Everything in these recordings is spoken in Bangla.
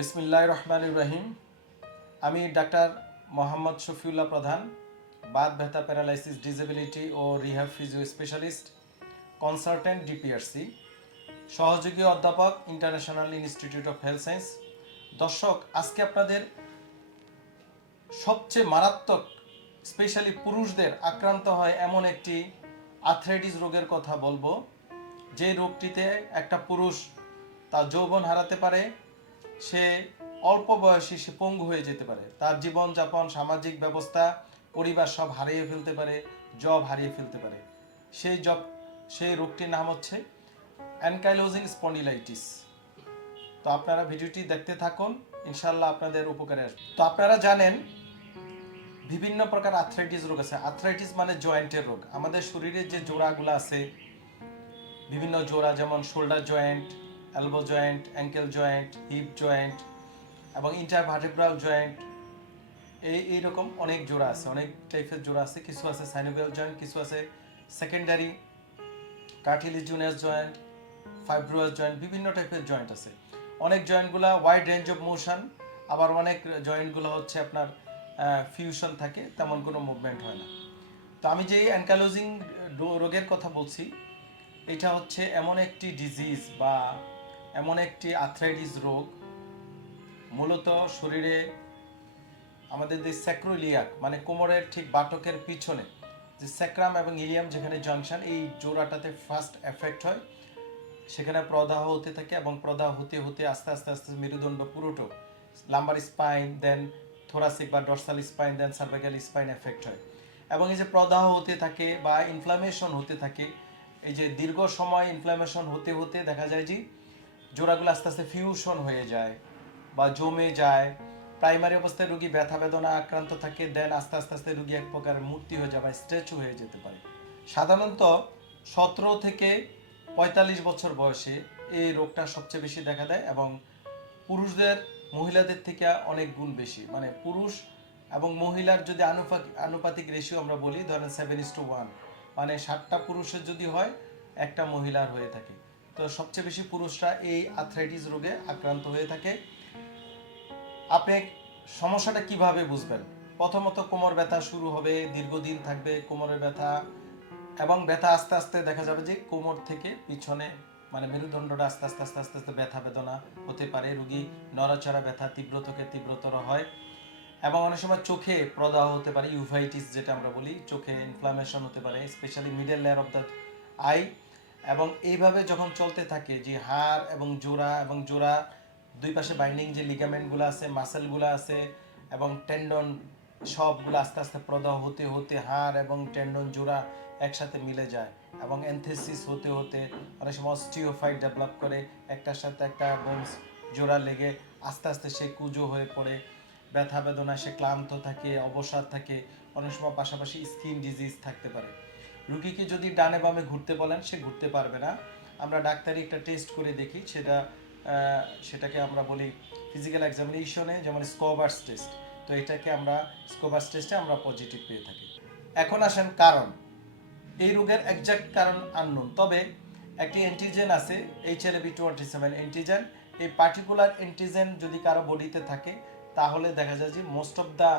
বিসমিল্লাহ রহমান ইব্রাহিম আমি ডাক্তার মোহাম্মদ শফিউল্লাহ প্রধান বাত ব্যথা প্যারালাইসিস ডিসেবিলিটি ও rehab physio specialist, consultant DPRC, সহযোগী অধ্যাপক international institute of health science. দর্শক, আজকে আপনাদের সবচেয়ে মারাত্মক, স্পেশালি পুরুষদের আক্রান্ত হয় এমন একটি আথরাইটিস রোগের কথা বলব। যে রোগটিতে একটা পুরুষ তার যৌবন হারাতে পারে সে অল্প বয়সে সে পঙ্গু হয়ে যেতে পারে। তার জীবনযাপন, সামাজিক ব্যবস্থা, পরিবার সব হারিয়ে ফেলতে পারে জব হারিয়ে ফেলতে পারে। সেই জব সেই রোগটির নাম হচ্ছে অ্যানকাইলোজিং স্পন্ডিলাইটিস। তো আপনারা ভিডিওটি দেখতে থাকুন ইনশাল্লাহ আপনাদের উপকারে আসবে। তো আপনারা জানেন, বিভিন্ন প্রকার আর্থ্রাইটিস রোগ আছে। আর্থ্রাইটিস মানে জয়েন্টের রোগ। আমাদের শরীরে যে জোড়াগুলো আছে, বিভিন্ন জোড়া যেমন shoulder joint elbow joint ankle joint hip joint এবং ইন্টারভার্টেব্রাল জয়েন্ট এই এইরকম অনেক জোড়া আছে, অনেক টাইপের জোড়া আছে। কিছু আছে সাইনোভিয়াল জয়েন্ট কিছু আছে secondary cartilaginous joint fibrous joint বিভিন্ন টাইপের জয়েন্ট আছে। অনেক জয়েন্টগুলো ওয়াইড রেঞ্জ অফ মোশন আবার অনেক জয়েন্টগুলো হচ্ছে আপনার ফিউশন থাকে, তেমন কোনো মুভমেন্ট হয় না। তো আমি যে অ্যানকালোজিং রোগের কথা বলছি, এটা হচ্ছে এমন একটি ডিজিজ বা এমন একটি আর্থ্রাইটিস রোগ, মূলত শরীরে আমাদের যে স্যাক্রোলিয়াক মানে কোমরের ঠিক বাটকের পিছনে, যে স্যাক্রাম এবং ইলিয়াম যেখানে জংশন এই জোড়াটাতে ফার্স্ট এফেক্ট হয়। সেখানে প্রদাহ হতে থাকে এবং প্রদাহ হতে হতে আস্তে আস্তে আস্তে মেরুদণ্ড পুরোটো লাম্বার স্পাইন দেন থোরাসিক বা dorsal spine then cervical spine effect হয়। এবং এই যে প্রদাহ হতে থাকে বা ইনফ্লামেশন হতে থাকে, এই যে দীর্ঘ সময় ইনফ্লামেশন হতে হতে দেখা যায় যে জোড়াগুলো আস্তে আস্তে ফিউশন হয়ে যায় বা জমে যায়। প্রাইমারি অবস্থায় রুগী ব্যথা বেদনা আক্রান্ত থাকে দেন আস্তে আস্তে আস্তে রোগী এক প্রকার মূর্তি হয়ে যায় বা স্ট্রেচু হয়ে যেতে পারে। সাধারণত সতেরো থেকে পঁয়তাল্লিশ বছর বয়সে এই রোগটা সবচেয়ে বেশি দেখা দেয় এবং পুরুষদের, মহিলাদের থেকে অনেক গুণ বেশি। মানে পুরুষ এবং মহিলার যদি আনুপাতিক আনুপাতিক রেশিও আমরা বলি, ধরেন সেভেন ইস টু ওয়ান মানে সাতটা পুরুষের যদি হয়, একটা মহিলার হয়ে থাকে। তো সবচেয়ে বেশি পুরুষরা এই আর্থ্রাইটিস রোগে আক্রান্ত হয়ে থাকে। আপনি সমস্যাটা কীভাবে বুঝবেন? প্রথমত কোমর ব্যথা শুরু হবে, দীর্ঘদিন থাকবে কোমরের ব্যথা এবং ব্যথা আস্তে আস্তে দেখা যাবে যে কোমর থেকে পিছনে মানে মেরুদণ্ডটা আস্তে আস্তে আস্তে আস্তে আস্তে ব্যথা বেদনা হতে পারে, রুগী নড়াচড়া ব্যথা তীব্র থেকে তীব্রতর হয় এবং অনেক সময় চোখে প্রদাহ হতে পারে, ইউভাইটিস যেটা আমরা বলি, চোখে ইনফ্লামেশন হতে পারে specially middle layer of the eye এবং এইভাবে যখন চলতে থাকে যে হাড় এবং জোড়া এবং জোড়া, দুই পাশে বাইন্ডিং যে লিগামেন্টগুলো আছে মাসেলগুলো আছে এবং টেন্ডন সবগুলো আস্তে আস্তে প্রদাহ হতে হতে হাড় এবং টেন্ডন জোড়া একসাথে মিলে যায় এবং এনথেসিস হতে হতে অনেক সময় অস্টিওফাইট ডেভেলপ করে, একটার সাথে একটা বোনস জোড়া লেগে আস্তে আস্তে সে কুজো হয়ে পড়ে, ব্যথা বেদনা সে ক্লান্ত থাকে, অবসাদ থাকে, অনেক সময় পাশাপাশি স্কিন ডিজিজ থাকতে পারে। রুগীকে যদি ডানে বামে ঘুরতে বলেন, সে ঘুরতে পারবে না। আমরা ডাক্তারি একটা টেস্ট করে দেখি, সেটা সেটাকে আমরা বলি ফিজিক্যাল এক্সামিনেশনে যেমন স্কোবার্স টেস্ট তো এটাকে আমরা স্কোবার্স টেস্টে আমরা পজিটিভ পেয়ে থাকি। এখন আসেন কারণ। এই রোগের একজ্যাক্ট কারণ আননোন তবে একটি অ্যান্টিজেন আছে H L B twenty seven antigen এই পার্টিকুলার অ্যান্টিজেন যদি কারও বডিতে থাকে, তাহলে দেখা যায় যে মোস্ট অফ দ্য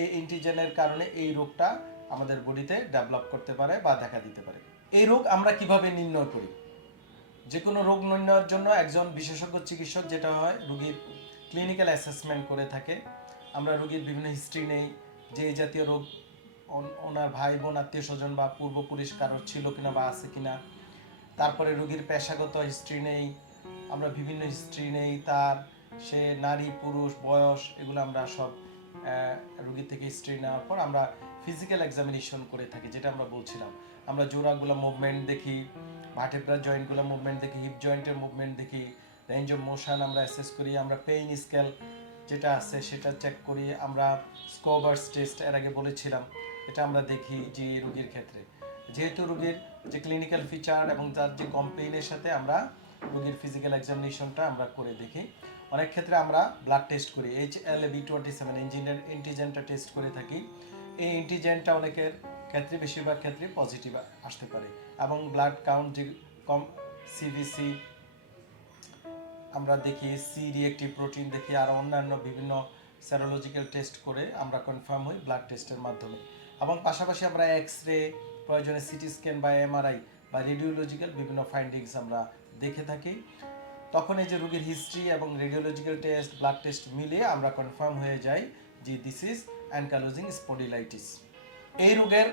এই অ্যান্টিজেনের কারণে এই রোগটা আমাদের বডিতে ডেভেলপ করতে পারে বা দেখা দিতে পারে। এই রোগ আমরা কীভাবে নির্ণয় করি? যে কোনো রোগ নির্ণয়ের জন্য একজন বিশেষজ্ঞ চিকিৎসক যেটা হয় রোগীর ক্লিনিক্যাল অ্যাসেসমেন্ট করে থাকে। আমরা রোগীর বিভিন্ন হিস্ট্রি নেই যে এই জাতীয় রোগ ওনার ভাই বোন আত্মীয় স্বজন বা পূর্বপুরুষ কারোর ছিল কিনা বা আছে কিনা। তারপরে রোগীর পেশাগত হিস্ট্রি নেই আমরা বিভিন্ন হিস্ট্রি নেই তার সে নারী পুরুষ বয়স এগুলো আমরা সব আহ, রোগী থেকে হিস্ট্রি নেওয়ার পর আমরা ফিজিক্যাল এক্সামিনেশন করে থাকি, যেটা আমরা বলছিলাম। আমরা জোড়াগুলো মুভমেন্ট দেখি ভার্টেব্রাল জয়েন্টগুলো মুভমেন্ট দেখি হিপ জয়েন্টের মুভমেন্ট দেখি রেঞ্জ অফ মোশন আমরা অ্যাসেস করি, আমরা পেইন স্কেল যেটা আছে সেটা চেক করি, আমরা স্কোবার্স টেস্ট এর আগে বলেছিলাম, এটা আমরা দেখি যে রোগীর ক্ষেত্রে। যেহেতু রোগীর যে ক্লিনিক্যাল ফিচার এবং তার যে কমপ্লেনের সাথে আমরা রোগীর ফিজিক্যাল এক্সামিনেশনটা আমরা করে দেখি, অনেক ক্ষেত্রে আমরা ব্লাড টেস্ট করি H L B twenty seven ইঞ্জিনের এন্টিজেনটা টেস্ট করে থাকি। এই এন্টিজেনটা অনেকের ক্ষেত্রে বেশিরভাগ ক্ষেত্রে পজিটিভ আসতে পারে। এবং ব্লাড কাউন্ট যে কম সিভিসি আমরা দেখি সি রিয়েক্টিভ প্রোটিন দেখি, আর অন্যান্য বিভিন্ন সেরোলজিক্যাল টেস্ট করে আমরা কনফার্ম হই ব্লাড টেস্টের মাধ্যমে। এবং পাশাপাশি আমরা এক্স রে প্রয়োজনে সিটি স্ক্যান বা এমআরআই বা রেডিওলজিক্যাল বিভিন্ন ফাইন্ডিংস আমরা দেখে থাকি। তখন এই যে রোগীর হিস্ট্রি এবং রেডিওলজিক্যাল টেস্ট ব্লাড টেস্ট মিলিয়ে আমরা কনফার্ম হয়ে যাই যে দিস ইজ অ্যানকালোজিং স্পন্ডিলাইটিস এই রোগের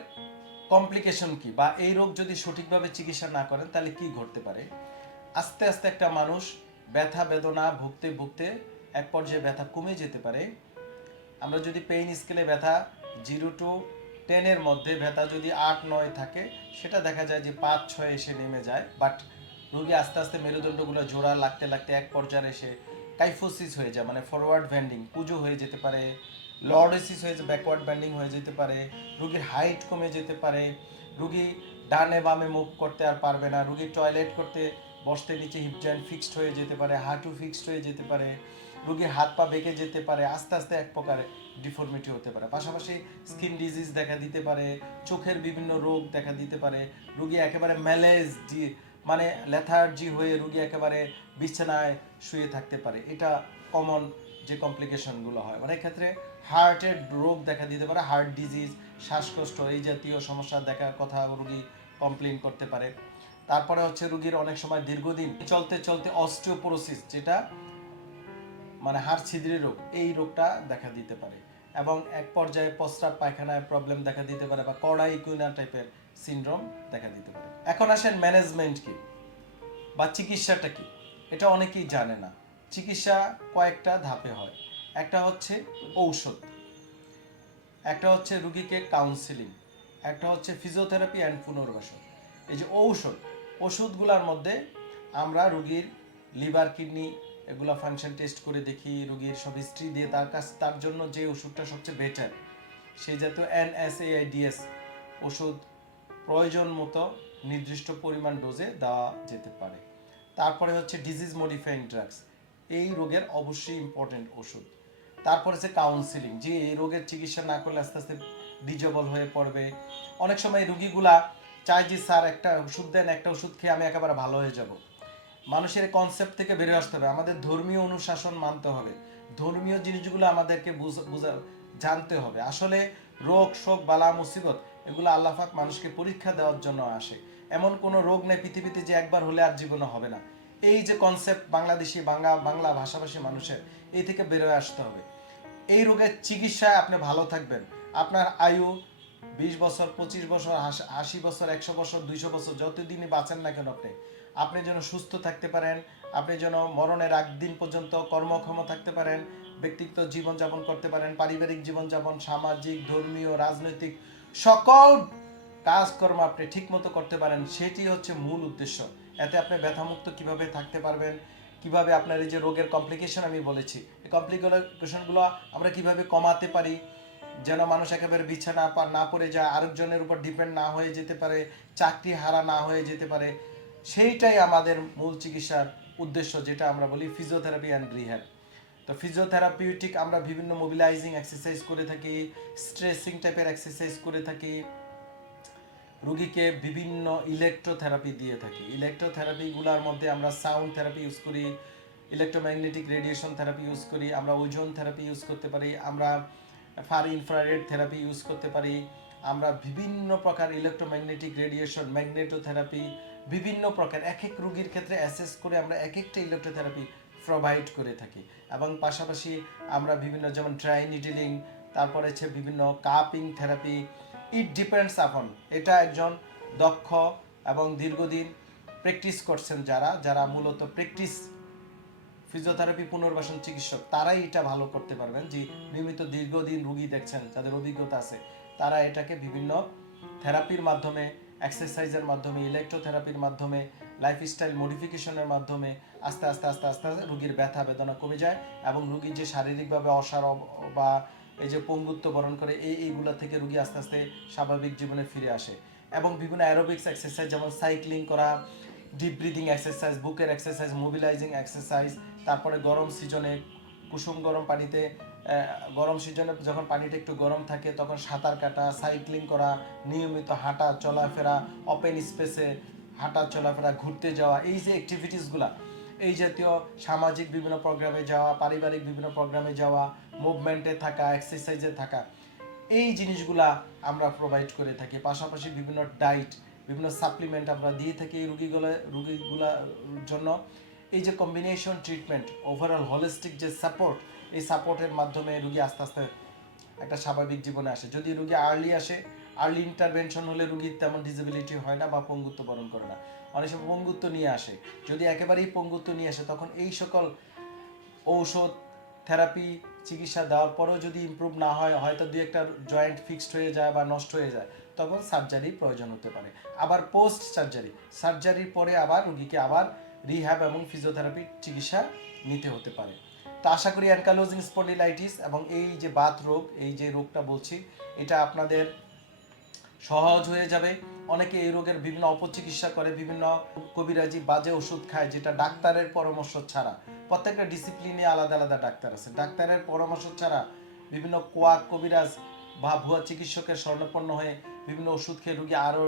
কমপ্লিকেশন কি বা এই রোগ যদি সঠিকভাবে চিকিৎসা না করেন, তাহলে কি ঘটতে পারে? আস্তে আস্তে একটা মানুষ ব্যথা, বেদনা ভুগতে ভুগতে এক পর্যায়ে ব্যথা কমে যেতে পারে। আমরা যদি পেইন স্কেলে ব্যথা জিরো টু টেনের মধ্যে ব্যথা যদি আট, নয় থাকে, সেটা দেখা যায় যে পাঁচ, ছয় এসে নেমে যায় বাট রোগী আস্তে আস্তে মেরুদণ্ডগুলো জোড়া লাগতে লাগতে এক পর্যায়ে এসে কাইফোসিস হয়ে যায় মানে ফরওয়ার্ড ব্যান্ডিং পুজো হয়ে যেতে পারে লর্ডোসিস হয়ে ব্যাকওয়ার্ড ব্যান্ডিং হয়ে যেতে পারে, রুগীর হাইট কমে যেতে পারে, রুগী ডানে বামে মুভ করতে আর পারবে না, রোগী টয়লেট করতে বসতে নিচে হিপ জয়েন্ট ফিক্সড হয়ে যেতে পারে, হাঁটু ফিক্সড হয়ে যেতে পারে, রুগীর হাত পা বেঁকে যেতে পারে, আস্তে আস্তে এক প্রকার ডিফর্মিটি হতে পারে। পাশাপাশি স্কিন ডিজিজ দেখা দিতে পারে, চোখের বিভিন্ন রোগ দেখা দিতে পারে, রুগী একেবারে ম্যালেজ মানে লেথার্জি হয়ে রুগী একেবারে বিছানায় শুয়ে থাকতে পারে। এটা কমন যে কমপ্লিকেশনগুলো হয়। মানে এক্ষেত্রে হার্টের রোগ দেখা দিতে পারে হার্ট ডিজিজ শ্বাসকষ্ট এই জাতীয় সমস্যা দেখার কথা রুগী কমপ্লেন করতে পারে। তারপরে হচ্ছে রুগীর অনেক সময় দীর্ঘদিন চলতে চলতে অস্টিওপোরোসিস যেটা মানে হাড় ছিদ্রি রোগ, এই রোগটা দেখা দিতে পারে। এবং এক পর্যায়ে প্রস্রাব, পায়খানায় প্রবলেম দেখা দিতে পারে বা কড়াই কুইনা টাইপের সিনড্রোম দেখা দিতে পারে। এখন আসেন ম্যানেজমেন্ট কি বা চিকিৎসাটা কি? এটা অনেকেই জানে না। চিকিৎসা কয়েকটা ধাপে হয়। একটা হচ্ছে ঔষধ, একটা হচ্ছে রুগীকে কাউন্সিলিং একটা হচ্ছে ফিজিওথেরাপি অ্যান্ড পুনর্বাসন। এই যে ঔষধ ওষুধগুলোর মধ্যে আমরা রুগীর লিভার কিডনি এগুলো ফাংশন টেস্ট করে দেখি, রুগীর সব হিস্ট্রি দিয়ে তার কাছ, তার জন্য যে ওষুধটা সবচেয়ে বেটার সেই জাতীয় এনএসএআইডিএস ওষুধ প্রয়োজন মতো নির্দিষ্ট পরিমাণ ডোজে দেওয়া যেতে পারে। তারপরে হচ্ছে ডিজিজ মডিফাইং ড্রাগস এই রোগের অবশ্যই ইম্পর্টেন্ট ওষুধ। তারপরে হচ্ছে কাউন্সিলিং যে এই রোগের চিকিৎসা না করলে আস্তে আস্তে ডিজেবল হয়ে পড়বে। অনেক সময় রুগীগুলা চায় যে, স্যার, একটা ওষুধ দেন, একটা ওষুধ খেয়ে আমি একেবারে ভালো হয়ে যাব। মানুষের কনসেপ্ট থেকে বেরিয়ে আসতে হবে। আমাদের ধর্মীয় অনুশাসন মানতে হবে। ধর্মীয় জিনিসগুলো আমাদেরকে বুঝ- জানতে হবে। আসলে রোগ, শোক, বালা, মুসিবত, এগুলো আল্লাহাক মানুষকে পরীক্ষা দেওয়ার জন্য আসে। এমন কোনো রোগ নেই পৃথিবীতে যে একবার হলে আর জীবনে হবে না। এই যে কনসেপ্ট বাংলাদেশি, বাংলা বাংলা ভাষাভাষী মানুষের, এই থেকে বেরোয় আসতে হবে। এই রোগের চিকিৎসায় আপনি ভালো থাকবেন। আপনার আয়ু বিশ বছর, পঁচিশ বছর আশি বছর, একশো বছর, দুইশো বছর, যতদিনই বাঁচেন না কেন আপনি আপনি যেন সুস্থ থাকতে পারেন, আপনি যেন মরণের আগ দিন পর্যন্ত কর্মক্ষম থাকতে পারেন, ব্যক্তিগত জীবনযাপন করতে পারেন, পারিবারিক জীবনযাপন, সামাজিক, ধর্মীয়, রাজনৈতিক সকল কাজকর্ম আপনি ঠিকমতো করতে পারেন, সেটি হচ্ছে মূল উদ্দেশ্য। এতে আপনি ব্যথামুক্ত কীভাবে থাকতে পারবেন, কীভাবে আপনার এই যে রোগের কমপ্লিকেশন আমি বলেছি, এই কমপ্লিকেশনগুলো আমরা কীভাবে কমাতে পারি, যেন মানুষ একেবারে বিছানা না পড়ে যায়, আরেকজনের উপর ডিপেন্ড না হয়ে যেতে পারে, চাকরি হারা না হয়ে যেতে পারে, সেইটাই আমাদের মূল চিকিৎসার উদ্দেশ্য, যেটা আমরা বলি ফিজিওথেরাপি অ্যান্ড রিহ্যাব তো ফিজিওথেরাপিউটিক আমরা বিভিন্ন মোবিলাইজিং এক্সারসাইজ করে থাকি স্ট্রেসিং টাইপের এক্সারসাইজ করে থাকি রোগীকে বিভিন্ন ইলেকট্রোথেরাপি দিয়ে থাকি। ইলেকট্রোথেরাপিগুলোর মধ্যে আমরা সাউন্ড থেরাপি ইউজ করি ইলেকট্রোম্যাগনেটিক রেডিয়েশন থেরাপি ইউজ করি, আমরা ওজন থেরাপি ইউজ করতে পারি, আমরা ফার ইনফ্রারেড থেরাপি ইউজ করতে পারি, আমরা বিভিন্ন প্রকার ইলেকট্রোম্যাগনেটিক রেডিয়েশন ম্যাগনেটোথেরাপি বিভিন্ন প্রকার এক এক রোগীর ক্ষেত্রে অ্যাসেস করে আমরা এক একটা ইলেকট্রোথেরাপি প্রোভাইড করে থাকি। এবং পাশাপাশি আমরা বিভিন্ন যেমন ড্রাই নিডলিং তারপরে হচ্ছে বিভিন্ন cupping therapy it depends upon এটা একজন দক্ষ এবং দীর্ঘদিন প্র্যাকটিস করছেন যারা যারা মূলত প্র্যাকটিস ফিজিওথেরাপি পুনর্বাসন চিকিৎসক, তারাই এটা ভালো করতে পারবেন যে নিয়মিত দীর্ঘদিন রুগী দেখছেন, যাদের অভিজ্ঞতা আছে, তারা এটাকে বিভিন্ন থেরাপির মাধ্যমে এক্সারসাইজের মাধ্যমে ইলেকট্রোথেরাপির মাধ্যমে লাইফস্টাইল মডিফিকেশনের মাধ্যমে আস্তে আস্তে আস্তে আস্তে আস্তে রুগীর ব্যথা বেদনা কমে যায় এবং রুগীর যে শারীরিকভাবে অসার বা এই যে পঙ্গুত্ব বরণ করে, এই এইগুলা থেকে রুগী আস্তে আস্তে স্বাভাবিক জীবনে ফিরে আসে। এবং বিভিন্ন অ্যারোবিক্স এক্সারসাইজ যেমন সাইক্লিং করা ডিপ ব্রিদিং এক্সারসাইজ বুকের এক্সারসাইজ মোবিলাইজিং এক্সারসাইজ তারপরে গরম সিজনে, কুসুম গরম পানিতে গরম সিজনে যখন পানিটা একটু গরম থাকে, তখন সাঁতার কাটা সাইক্লিং করা, নিয়মিত হাঁটা, চলাফেরা ওপেন স্পেসে হাঁটা, চলাফেরা, ঘুরতে যাওয়া, এই যে অ্যাক্টিভিটিসগুলা এই জাতীয় সামাজিক বিভিন্ন প্রোগ্রামে যাওয়া, পারিবারিক বিভিন্ন প্রোগ্রামে যাওয়া মুভমেন্টে থাকা এক্সারসাইজে থাকা, এই জিনিসগুলা আমরা প্রোভাইড করে থাকি। পাশাপাশি বিভিন্ন ডায়েট বিভিন্ন সাপ্লিমেন্ট আমরা দিয়ে থাকি এই রুগীগুলো রুগীগুলার জন্য। এই যে কম্বিনেশন ট্রিটমেন্ট ওভারঅল হোলিস্টিক যে সাপোর্ট এই সাপোর্টের মাধ্যমে রুগী আস্তে আস্তে একটা স্বাভাবিক জীবনে আসে। যদি রুগী আর্লি আসে আর্লি ইন্টারভেনশন হলে রুগীর তেমন ডিসেবিলিটি হয় না বা পঙ্গুত্ব বরণ করে না। অনেক সময় পঙ্গুত্ব নিয়ে আসে। যদি একেবারেই পঙ্গুত্ব নিয়ে আসে, তখন এই সকল ঔষধ থেরাপি চিকিৎসা দেওয়ার পরেও যদি ইমপ্রুভ না হয়, হয়তো দুই একটা জয়েন্ট ফিক্সড হয়ে যায় বা নষ্ট হয়ে যায়, তখন সার্জারি প্রয়োজন হতে পারে। আবার পোস্ট সার্জারি সার্জারির পরে আবার রুগীকে আবার রিহ্যাব এবং ফিজিওথেরাপি চিকিৎসা নিতে হতে পারে। তো আশা করি অ্যানকালোজিং স্পন্ডিলাইটিস এবং এই যে বাত রোগ, এই যে রোগটা বলছি, এটা আপনাদের সহজ হয়ে যাবে। অনেকে এই রোগের বিভিন্ন অপচিকিৎসা করে, বিভিন্ন কবিরাজি বাজে ওষুধ খায়, যেটা ডাক্তারের পরামর্শ ছাড়া। প্রত্যেকটা ডিসিপ্লিনে আলাদা আলাদা ডাক্তার আছে। ডাক্তারের পরামর্শ ছাড়া বিভিন্ন কোয়াক, কবিরাজ বা ভুয়া চিকিৎসকের স্বর্ণপন্ন হয়ে বিভিন্ন ওষুধ খেয়ে রোগী আরও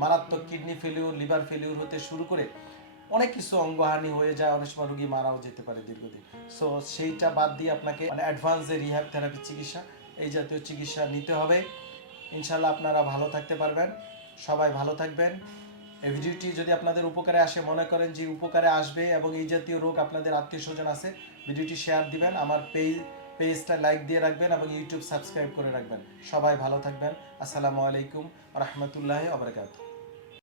মারাত্মক কিডনি ফেলিউর লিভার ফেলিউর হতে শুরু করে অনেক কিছু অঙ্গহানি হয়ে যায়। অনেক সময় রোগী মারাও যেতে পারে দীর্ঘদিন। সো সেইটা বাদ দিয়ে আপনাকে মানে অ্যাডভান্স রিহ্যাব থেরাপি চিকিৎসা, এই জাতীয় চিকিৎসা নিতে হবে। ইনশাল্লাহ আপনারা ভালো থাকতে পারবেন। সবাই ভালো থাকবেন। এই ভিডিওটি যদি আপনাদের উপকারে আসে, মনে করেন যে উপকারে আসবে এবং এই জাতীয় রোগ আপনাদের আত্মীয় স্বজন আছে, ভিডিওটি শেয়ার দিবেন, আমার পেজ পেজটা লাইক দিয়ে রাখবেন এবং ইউটিউব সাবস্ক্রাইব করে রাখবেন। সবাই ভালো থাকবেন। আসসালামু আলাইকুম রহমতুল্লাহ আবরকাত